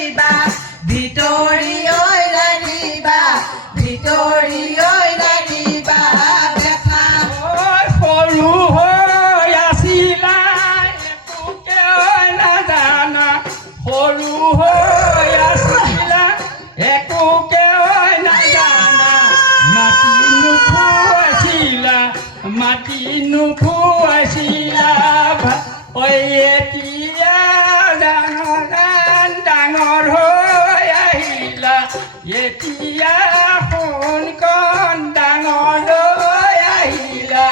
ৰাধিবা ভিতৰি ঐ ৰাধিবা ভিতৰি ঐ ৰাধিবা বেথা সৰু হৈ আছিলা একোকে নাজানা সৰু হৈ আছিলা একোকে নাজানা মাটি নুখুৱাইছিলা ঐ এতিয়া ডাঙৰ হৈ আহিলা এতিয়া সোণকণ ডাঙৰ হৈ আহিলা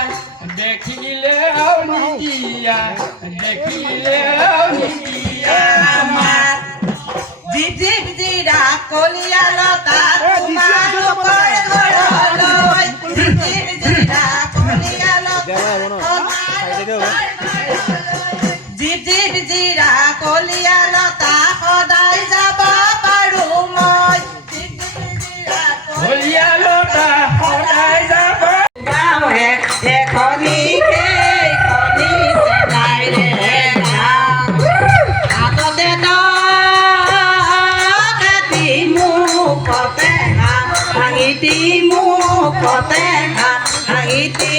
দেখিলেও নিদিয়া আমাৰ জিজিক জিৰা কলিয়া লতা তোমালোকৰ ঘৰলৈ জিজিক জিৰা কলিয়া লতা জিজিক জিৰা কলিয়া লতা সদায় যাব পাৰো মই কলিয়া লতা সদায় যাব গাঁৱে এখনি সেইখনি চেলাই ৰে হাততে কাটি মুখতে ভাঙিতি মুখতে ভাঙিতি